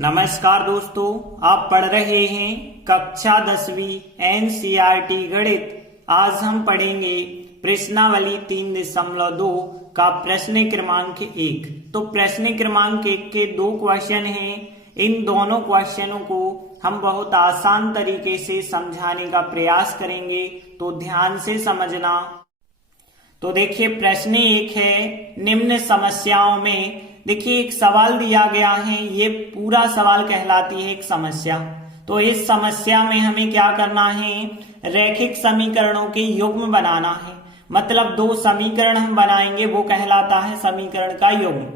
नमस्कार दोस्तों, आप पढ़ रहे हैं कक्षा 10वीं एनसीईआरटी गणित। आज हम पढ़ेंगे प्रश्नावली 3.2 का प्रश्न क्रमांक 1। तो प्रश्न क्रमांक 1 के दो क्वेश्चन हैं। इन दोनों क्वेश्चनों को हम बहुत आसान तरीके से समझाने का प्रयास करेंगे, तो ध्यान से समझना। तो देखिए प्रश्न 1 है, निम्न समस्याओं में देखिए एक सवाल दिया गया है, ये पूरा सवाल कहलाती है एक समस्या। तो इस समस्या में हमें क्या करना है, रैखिक समीकरणों के युग्म बनाना है। मतलब दो समीकरण हम बनाएंगे, वो कहलाता है समीकरण का युग्म।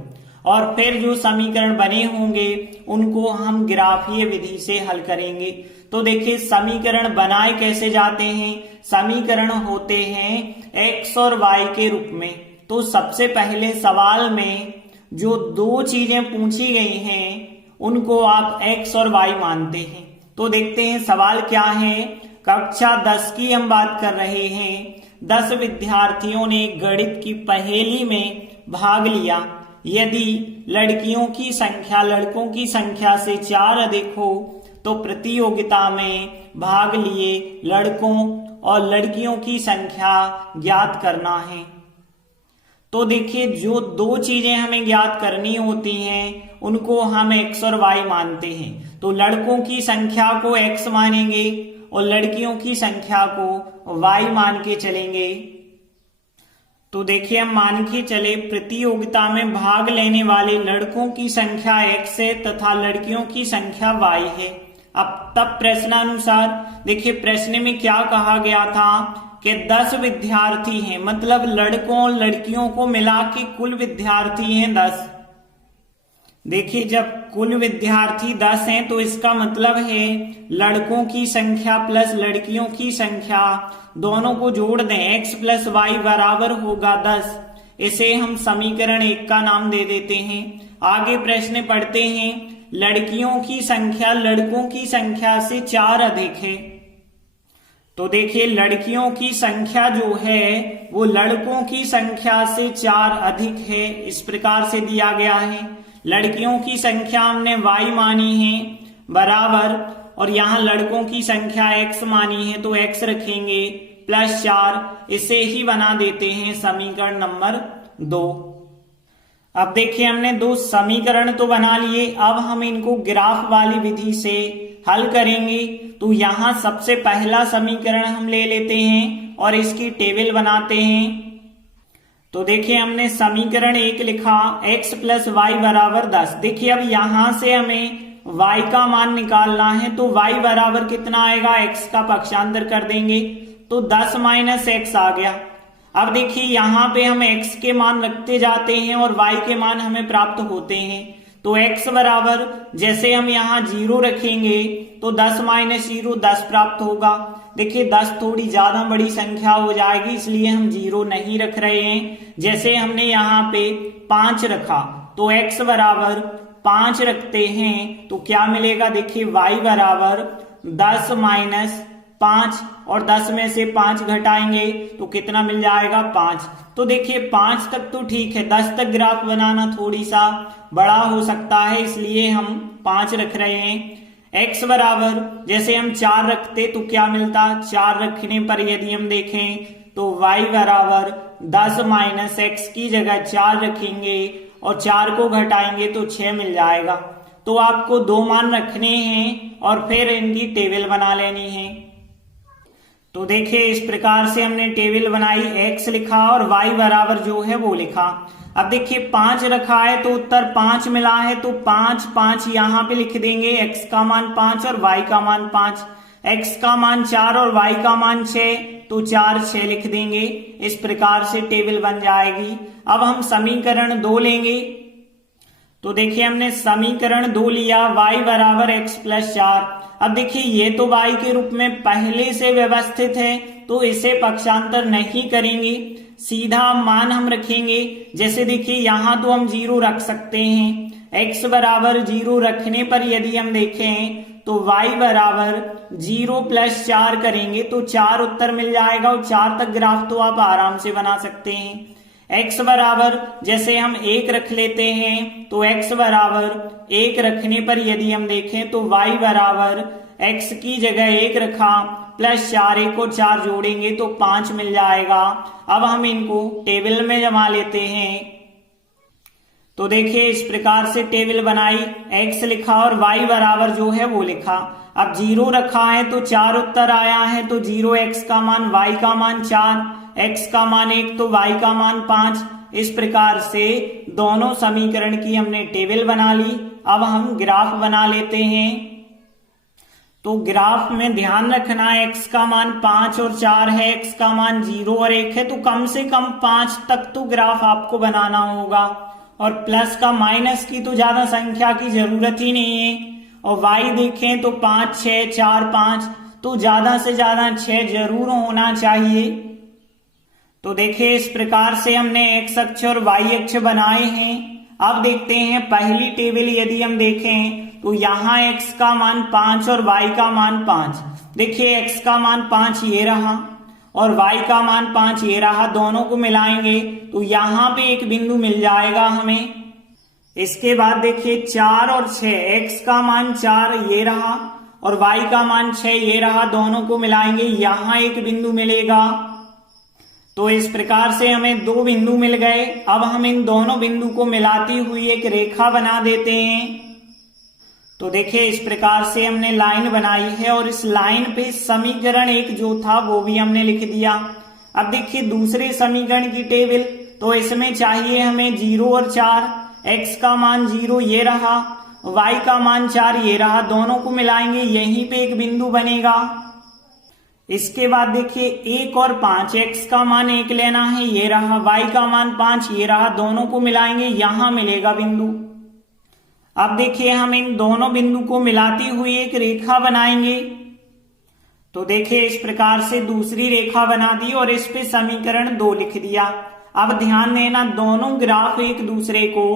और फिर जो समीकरण बने होंगे उनको हम ग्राफीय विधि से हल करेंगे। तो देखिए समीकरण बनाए कैसे जाते हैं, समीकरण होते हैं x और y के रूप में। तो सबसे पहले सवाल में जो दो चीजें पूछी गई हैं उनको आप x और y मानते हैं। तो देखते हैं सवाल क्या है। कक्षा 10 की हम बात कर रहे हैं। 10 विद्यार्थियों ने गणित की पहेली में भाग लिया। यदि लड़कियों की संख्या लड़कों की संख्या से 4 अधिक हो तो प्रतियोगिता में भाग लिए लड़कों और लड़कियों की संख्या ज्ञात करना है। तो देखिए जो दो चीजें हमें ज्ञात करनी होती हैं उनको हम x और y मानते हैं। तो लड़कों की संख्या को x मानेंगे और लड़कियों की संख्या को y मान के चलेंगे। तो देखिए हम मान के चले प्रतियोगिता में भाग लेने वाले लड़कों की संख्या x है तथा लड़कियों की संख्या y है। अब तब प्रश्नानुसार देखिए प्रश्न में क्या कहा गया था कि 10 विद्यार्थी हैं, मतलब लड़कों और लड़कियों को मिला के कुल विद्यार्थी हैं 10। देखिए जब कुल विद्यार्थी 10 हैं तो इसका मतलब है लड़कों की संख्या प्लस लड़कियों की संख्या दोनों को जोड़ दें, x प्लस वाई बराबर होगा 10। इसे हम समीकरण 1 का नाम दे देते हैं। आगे प्रश्न पढ़ते हैं, लड़कियों की संख्या लड़कों की संख्या से 4 अधिक है। तो देखिए लड़कियों की संख्या जो है वो लड़कों की संख्या से 4 अधिक है। इस प्रकार से दिया गया है। लड़कियों की संख्या हमने y मानी है बराबर, और यहाँ लड़कों की संख्या x मानी है तो x रखेंगे प्लस 4। इसे ही बना देते हैं समीकरण नंबर 2। अब देखिए हमने दो समीकरण तो बना लिए, अब हम इनको ग्राफ वाली विधि से हल करेंगे। तो यहाँ सबसे पहला समीकरण हम ले लेते हैं और इसकी टेबल बनाते हैं। तो देखिए हमने समीकरण 1 लिखा, x प्लस वाई बराबर 10। देखिए अब यहां से हमें y का मान निकालना है, तो y बराबर कितना आएगा, x का पक्षांतर कर देंगे तो 10 माइनस x आ गया। अब देखिए यहाँ पे हम x के मान रखते जाते हैं और y के मान हमें प्राप्त होते हैं। तो x बराबर जैसे हम यहाँ 0 रखेंगे तो 10 माइनस 0 10 प्राप्त होगा। देखिए 10 थोड़ी ज्यादा बड़ी संख्या हो जाएगी, इसलिए हम 0 नहीं रख रहे हैं। जैसे हमने यहाँ पे 5 रखा तो x बराबर 5 रखते हैं तो क्या मिलेगा, देखिए y बराबर 10 माइनस 5 और 10 में से 5 घटाएंगे तो कितना मिल जाएगा, 5। तो देखिए 5 तक तो ठीक है, 10 तक ग्राफ बनाना थोड़ी सा बड़ा हो सकता है, इसलिए हम 5 रख रहे हैं। x बराबर जैसे हम 4 रखते तो क्या मिलता, 4 रखने पर यदि हम देखें तो y बराबर 10 माइनस x की जगह 4 रखेंगे और 4 को घटाएंगे तो 6 मिल जाएगा। तो आपको दो मान रखने हैं और फिर इनकी टेबल बना लेनी है। तो देखिए इस प्रकार से हमने टेबल बनाई, x लिखा और y बराबर जो है वो लिखा। अब देखिए 5 रखा है तो उत्तर 5 मिला है, तो 5 5 यहाँ पे लिख देंगे, x का मान 5 और y का मान 5, x का मान 4 और y का मान 6, तो 4 6 लिख देंगे। इस प्रकार से टेबल बन जाएगी। अब हम समीकरण 2 लेंगे। तो देखिए हमने समीकरण 2 लिया, y बराबर x प्लस 4। अब देखिए ये तो y के रूप में पहले से व्यवस्थित है तो इसे पक्षांतर नहीं करेंगे, सीधा मान हम रखेंगे। जैसे देखिए यहाँ तो हम 0 रख सकते हैं, x बराबर 0 रखने पर यदि हम देखें तो y बराबर 0 प्लस 4 करेंगे तो 4 उत्तर मिल जाएगा और 4 तक ग्राफ तो आप आराम से बना सकते हैं। x बराबर जैसे हम 1 रख लेते हैं तो x बराबर 1 रखने पर यदि हम देखें तो y बराबर x की जगह 1 रखा प्लस 4 1 को 4 जोड़ेंगे तो 5 मिल जाएगा। अब हम इनको टेबल में जमा लेते हैं। तो देखिए इस प्रकार से टेबल बनाई, x लिखा और y बराबर जो है वो लिखा। अब 0 रखा है तो 4 उत्तर आया है, तो 0 x का मान, y का मान 4, x का मान 1 तो y का मान 5। इस प्रकार से दोनों समीकरण की हमने टेबल बना ली। अब हम ग्राफ बना लेते हैं। तो ग्राफ में ध्यान रखना है x का मान 5 और 4 है, x का मान 0 और 1 है, तो कम से कम 5 तक तो ग्राफ आपको बनाना होगा। और प्लस का माइनस की तो ज्यादा संख्या की जरूरत ही नहीं है। और y देखें तो 5 6 4 5, तो ज्यादा से ज्यादा 6 जरूर होना चाहिए। तो देखिए इस प्रकार से हमने x अक्ष और y अक्ष बनाए हैं। अब देखते हैं पहली टेबल यदि हम देखें तो यहाँ x का मान 5 और y का मान 5। देखिए x का मान 5 ये रहा और y का मान 5 ये रहा, दोनों को मिलाएंगे तो यहाँ पे एक बिंदु मिल जाएगा हमें। इसके बाद देखिए 4 और 6, x का मान 4 ये रहा और y का मान 6 ये रहा, दोनों को मिलाएंगे यहाँ एक बिंदु मिलेगा। तो इस प्रकार से हमें 2 बिंदु मिल गए। अब हम इन दोनों बिंदु को मिलाती हुई एक रेखा बना देते हैं। तो देखिए इस प्रकार से हमने लाइन बनाई है और इस लाइन पे समीकरण 1 जो था वो भी हमने लिख दिया। अब देखिए दूसरे समीकरण की टेबल, तो इसमें चाहिए हमें 0 और 4, x का मान 0 ये रहा, y का मान 4 ये रहा, दोनों को मिलाएंगे यहीं पे एक बिंदु बनेगा। इसके बाद देखिए 1 और 5, x का मान 1 लेना है ये रहा, y का मान 5 ये रहा, दोनों को मिलाएंगे यहां मिलेगा बिंदु। अब देखिए हम इन दोनों बिंदु को मिलाती हुई एक रेखा बनाएंगे। तो देखिए इस प्रकार से दूसरी रेखा बना दी और इस पे समीकरण 2 लिख दिया। अब ध्यान देना दोनों ग्राफ एक दूसरे को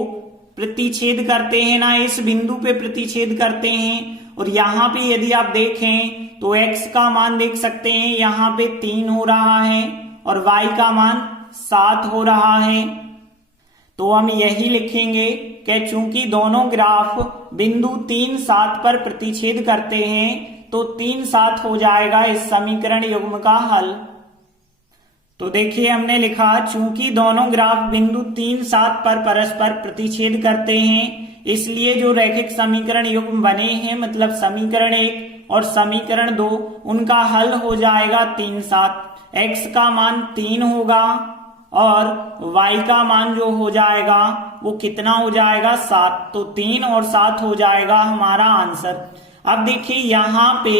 प्रतिच्छेद करते हैं ना, इस बिंदु पे प्रतिच्छेद करते हैं। और यहाँ पे यदि आप देखें तो x का मान देख सकते हैं यहाँ पे 3 हो रहा है और y का मान 7 हो रहा है। तो हम यही लिखेंगे कि चूंकि दोनों ग्राफ बिंदु 3 7 पर प्रतिच्छेद करते हैं तो 3 7 हो जाएगा इस समीकरण युग्म का हल। तो देखिए हमने लिखा चूंकि दोनों ग्राफ बिंदु 3 7 पर परस्पर प्रतिच्छेद करते हैं इसलिए जो रैखिक समीकरण युग्म बने हैं मतलब समीकरण 1 और समीकरण 2 उनका हल हो जाएगा 3 7। x का मान 3 होगा और y का मान जो हो जाएगा वो कितना हो जाएगा 7। तो 3 और 7 हो जाएगा हमारा आंसर। अब देखिए यहाँ पे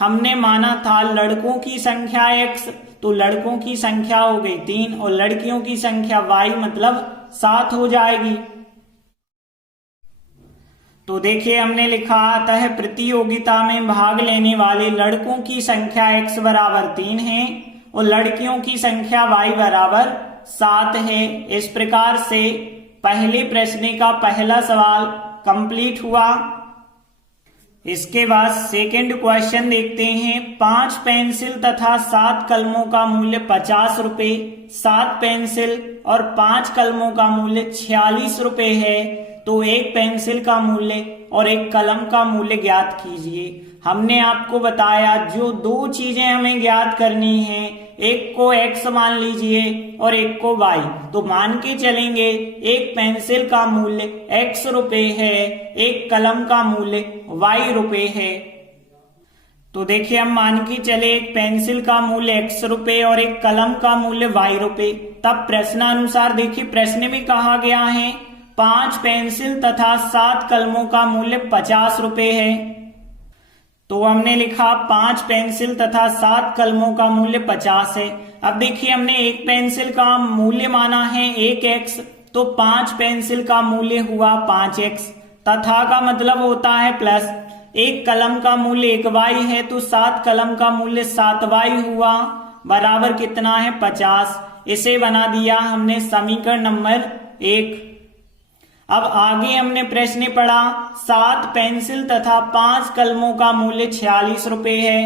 हमने माना था लड़कों की संख्या x, तो लड़कों की संख्या हो गई 3 और लड़कियों की संख्या y मतलब 7 हो जाएगी। तो देखिए हमने लिखा अतः प्रतियोगिता में भाग लेने वाले लड़कों की संख्या x बराबर 3 है और लड़कियों की संख्या y बराबर 7 है। इस प्रकार से पहले प्रश्न का पहला सवाल कंप्लीट हुआ। इसके बाद सेकंड क्वेश्चन देखते हैं। 5 पेंसिल तथा 7 कलमों का मूल्य 50 रुपए, 7 पेंसिल और 5 कलमों का मूल्य 46 रुपए है, तो एक पेंसिल का मूल्य और एक कलम का मूल्य ज्ञात कीजिए। हमने आपको बताया जो 2 चीजें हमें ज्ञात करनी है, एक को x मान लीजिए और एक को y। तो मान के चलेंगे एक पेंसिल का मूल्य x रुपए है, एक कलम का मूल्य y रुपए है। तो देखिए हम मान के चले एक पेंसिल का मूल्य x रुपए और एक कलम का मूल्य y रुपए। तब प्रश्नानुसार देखिए प्रश्न में कहा गया है 5 पेंसिल तथा 7 कलमों का मूल्य 50 रुपए है। तो हमने लिखा 5 पेंसिल तथा 7 कलमों का मूल्य 50 है। अब देखिए हमने एक पेंसिल का मूल्य माना है 1x, तो 5 पेंसिल का मूल्य हुआ 5x। तथा का मतलब होता है प्लस। एक कलम का मूल्य 1y है तो 7 कलम का मूल्य 7y हुआ, बराबर कितना है 50। इसे बना दिया हमने समीकरण नंबर 1। अब आगे हमने प्रश्न पढ़ा 7 पेंसिल तथा 5 कलमों का मूल्य 46 रुपए है।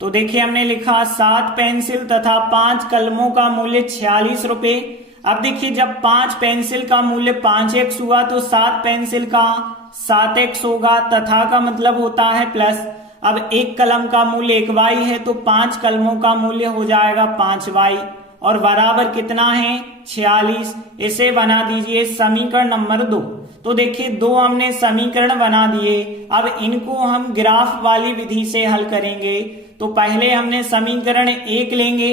तो देखिए हमने लिखा 7 पेंसिल तथा 5 कलमों का मूल्य 46 रुपए। अब देखिए जब 5 पेंसिल का मूल्य 5x हुआ तो 7 पेंसिल का 7x होगा, तथा का मतलब होता है प्लस। अब एक कलम का मूल्य 1y है तो 5 कलमों का मूल्य हो जाएगा 5y, और बराबर कितना है 46। इसे बना दीजिए समीकरण नंबर 2। तो देखिए 2 हमने समीकरण बना दिए, अब इनको हम ग्राफ वाली विधि से हल करेंगे। तो पहले हमने समीकरण 1 लेंगे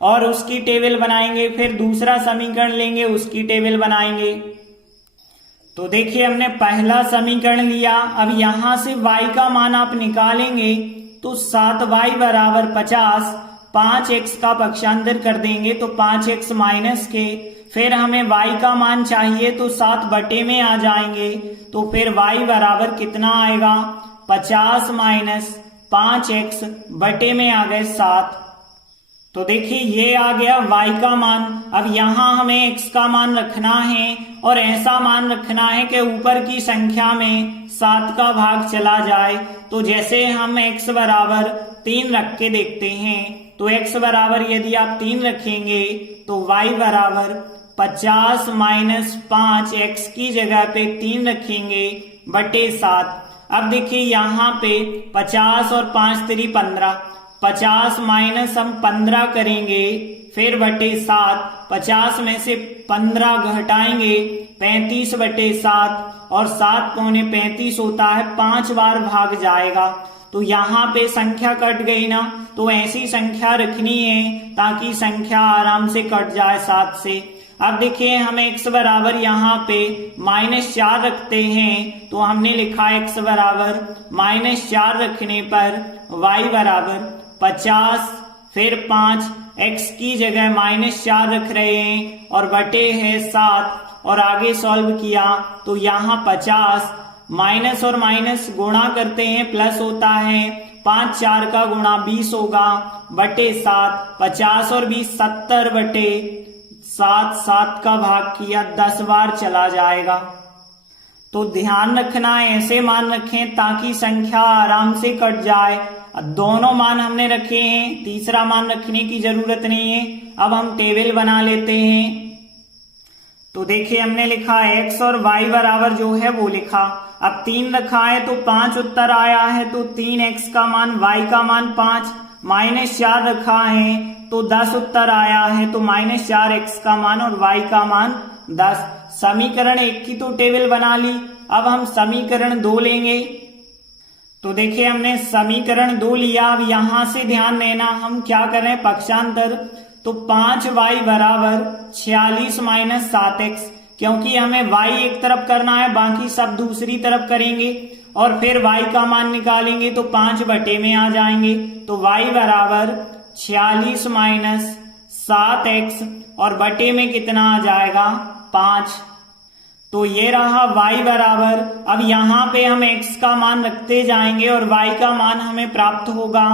और उसकी टेबल बनाएंगे, फिर दूसरा समीकरण लेंगे उसकी टेबल बनाएंगे। तो देखिए हमने पहला समीकरण लिया, अब यहां से y का मान आप निकालेंगे तो 7y बराबर 50, 5x का पक्षांतर कर देंगे तो 5x माइनस के, फिर हमें y का मान चाहिए तो 7 बटे में आ जाएंगे, तो फिर y बराबर कितना आएगा 50 माइनस 5x बटे में आ गए 7। तो देखिए ये आ गया y का मान। अब यहां हमें x का मान रखना है और ऐसा मान रखना है कि ऊपर की संख्या में 7 का भाग चला जाए। तो जैसे हम x बराबर 3 रख के देखते हैं, तो x बराबर यदि आप 3 रखेंगे तो y बराबर 50 माइनस 5, x की जगह पे 3 रखेंगे बटे 7। अब देखिए यहाँ पे 50 और 5 3 15, 50 माइनस हम 15 करेंगे, फिर बटे 7, 50 में से 15 घटाएंगे 35 बटे 7, और 7 पौने 35 होता है, 5 बार भाग जाएगा। तो यहाँ पे संख्या कट गई ना, तो ऐसी संख्या रखनी है ताकि संख्या आराम से कट जाए 7 से। अब देखिए हम x बराबर यहाँ पे -4 रखते हैं, तो हमने लिखा x बराबर -4 रखने पर y बराबर 50, फिर 5, x की जगह -4 रख रहे हैं और बटे है 7, और आगे सॉल्व किया तो यहाँ 50, माइनस और माइनस गुणा करते हैं प्लस होता है, 5 4 का गुणा 20 होगा बटे 7, 50 और 20 70 बटे 7, 7 का भाग किया 10 बार चला जाएगा। तो ध्यान रखना है ऐसे मान रखें ताकि संख्या आराम से कट जाए। दोनों मान हमने रखे हैं, तीसरा मान रखने की जरूरत नहीं है। अब हम टेबल बना लेते हैं। तो देखिए हमने लिखा x और y बराबर जो है वो लिखा। अब 3 रखा है तो 5 उत्तर आया है, तो 3x का मान y का मान 5, -4 रखा है तो 10 उत्तर आया है, तो -4x का मान और y का मान 10। समीकरण 1 की तो टेबल बना ली, अब हम समीकरण 2 लेंगे। तो देखिए हमने समीकरण 2 लिया। अब यहां से ध्यान देना हम क्या कर रहे हैं पक्षांतर, तो 5y बराबर 46 माइनस 7x, क्योंकि हमें y एक तरफ करना है बाकी सब दूसरी तरफ करेंगे, और फिर y का मान निकालेंगे तो 5 बटे में आ जाएंगे, तो y बराबर 46 माइनस 7x और बटे में कितना आ जाएगा 5। तो ये रहा y बराबर। अब यहाँ पे हम x का मान रखते जाएंगे और y का मान हमें प्राप्त होगा।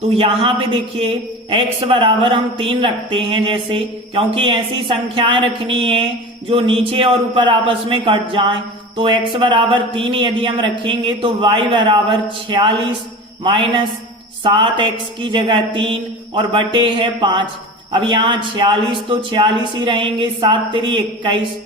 तो यहाँ पे देखिए x बराबर हम 3 रखते हैं जैसे, क्योंकि ऐसी संख्याएं रखनी है जो नीचे और ऊपर आपस में कट जाएं। तो x बराबर 3 यदि हम रखेंगे तो y बराबर 46 माइनस 7x की जगह 3 और बटे है 5। अब यहाँ 46 तो 46 ही रहेंगे, 7 3 21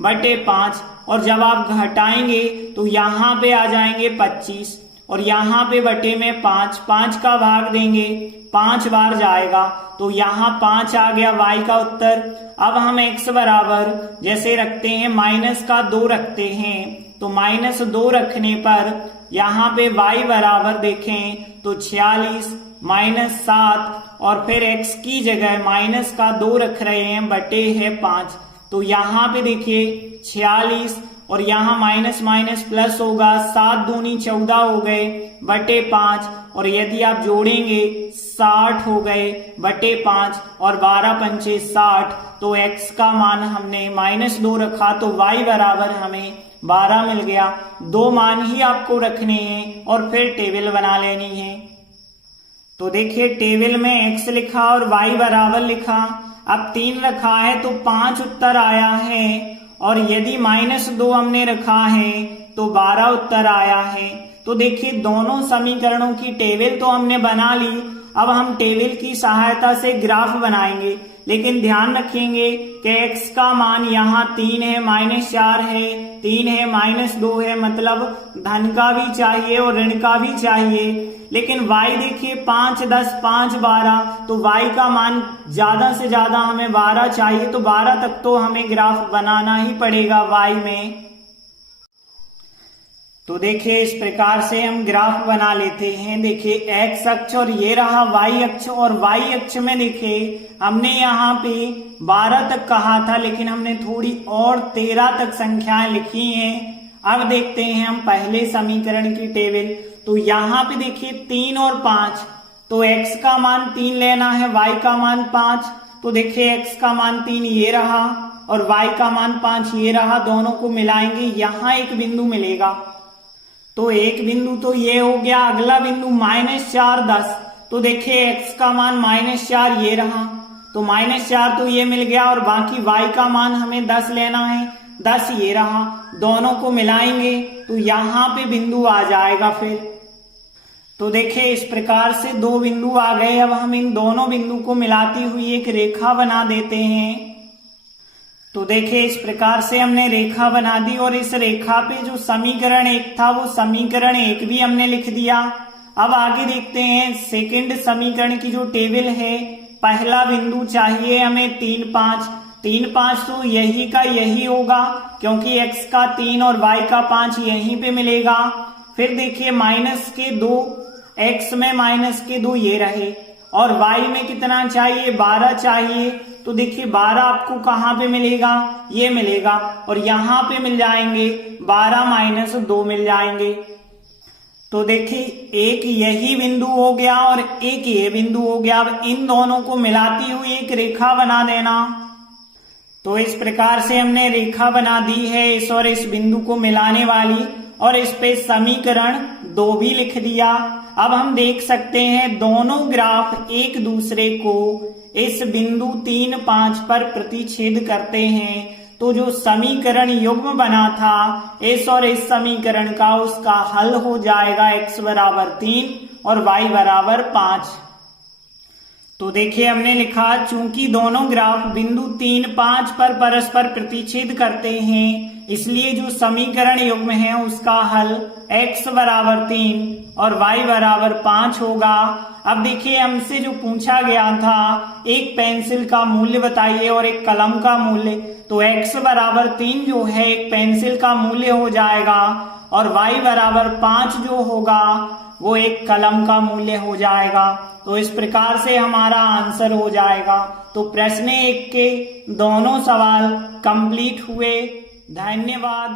बटे 5, और जब आप घटाएंगे तो यहाँ पे आ जाएंगे 25 और यहाँ पे बटे में 5, 5 का भाग देंगे 5 बार जाएगा, तो यहाँ 5 आ गया y का उत्तर। अब हम x बराबर जैसे रखते हैं -2 रखते हैं, तो -2 रखने पर यहाँ पे y बराबर देखें तो 46 माइनस 7 और फिर x की जगह -2 रख रहे हैं बटे है 5। तो यहाँ पे देखिए 46 और यहाँ माइनस माइनस प्लस होगा, 7 दूनी 14 हो गए बटे 5, और यदि आप जोड़ेंगे 60 हो गए बटे 5 और 12 पंचे 60। तो x का मान हमने -2 रखा तो y बराबर हमें 12 मिल गया। 2 मान ही आपको रखने हैं और फिर टेबल बना लेनी है। तो देखिए टेबल में x लिखा और y बराबर लिखा। अब 3 रखा है तो 5 उत्तर आया है, और यदि -2 हमने रखा है तो 12 उत्तर आया है। तो देखिए दोनों समीकरणों की टेबल तो हमने बना ली। अब हम टेबल की सहायता से ग्राफ बनाएंगे। लेकिन ध्यान रखेंगे कि x का मान यहाँ 3 है, -4 है, 3 है, -2 है, मतलब धन का भी चाहिए और ऋण का भी चाहिए। लेकिन y देखिए 5, 10, 5, 12, तो y का मान ज्यादा से ज्यादा हमें 12 चाहिए, तो 12 तक तो हमें ग्राफ बनाना ही पड़ेगा y में। तो देखिए इस प्रकार से हम ग्राफ बना लेते हैं। देखिए x अक्ष और ये रहा y अक्ष, और y अक्ष में देखिए हमने यहाँ पे 12 तक कहा था, लेकिन हमने थोड़ी और 13 तक संख्याएं लिखी हैं। अब देखते हैं हम पहले समीकरण की टेबल। तो यहाँ पे देखिए 3 और 5, तो x का मान 3 लेना है, y का मान 5। तो देखिए x का मान 3 ये रहा और y का मान 5 ये रहा, दोनों को मिलाएंगे, यहाँ एक बिंदु मिलेगा। तो एक बिंदु तो ये हो गया। अगला बिंदु -4, 10, तो देखिए x का मान -4 ये रहा, तो -4 तो ये मिल गया, और बाकी y का मान हमें 10 लेना है, 10 ये रहा, दोनों को मिलाएंगे तो यहाँ पे बिंदु आ जाएगा फिर। तो देखिए इस प्रकार से दो बिंदु आ गए। अब हम इन दोनों बिंदु को मिलाती हुई एक रेखा बना देते हैं। तो देखिए इस प्रकार से हमने रेखा बना दी, और इस रेखा पे जो समीकरण 1 था वो समीकरण 1 भी हमने लिख दिया। अब आगे देखते हैं सेकंड समीकरण की जो टेबल है। पहला बिंदु चाहिए हमें 3, 5, 3, 5 तो यही का यही होगा, क्योंकि x का 3 और y का 5 यहीं पे मिलेगा। फिर देखिए -2, x में -2 ये रहे, और y में कितना चाहिए, 12 चाहिए। तो देखिए 12 आपको कहाँ पे मिलेगा, ये मिलेगा, और यहाँ पे मिल जाएंगे 12 - 2 मिल जाएंगे। तो देखिए एक यही बिंदु हो गया और एक ये बिंदु हो गया। अब इन दोनों को मिलाती हुई एक रेखा बना देना। तो इस प्रकार से हमने रेखा बना दी है इस और इस बिंदु को मिलाने वाली, और इस पे समीकरण 2 भी लिख दिया। अब हम देख सकते हैं दोनों ग्राफ एक दूसरे को इस बिंदु 3, 5 पर प्रतिच्छेद करते हैं। तो जो समीकरण युग्म बना था इस और इस समीकरण का, उसका हल हो जाएगा x बराबर 3 और y बराबर 5। तो देखिए हमने लिखा, चूंकि दोनों ग्राफ बिंदु 3, 5 पर परस्पर प्रतिच्छेद करते हैं, इसलिए जो समीकरण युग्म है उसका हल x बराबर 3 और y बराबर 5 होगा। अब देखिए हमसे जो पूछा गया था, एक पेंसिल का मूल्य बताइए और एक कलम का मूल्य। तो x बराबर 3 जो है एक पेंसिल का मूल्य हो जाएगा, और y बराबर 5 जो होगा वो एक कलम का मूल्य हो जाएगा। तो इस प्रकार से हमारा आंसर हो जाएगा। तो प्रश्न 1 के दोनों सवाल कंप्लीट हुए। धन्यवाद।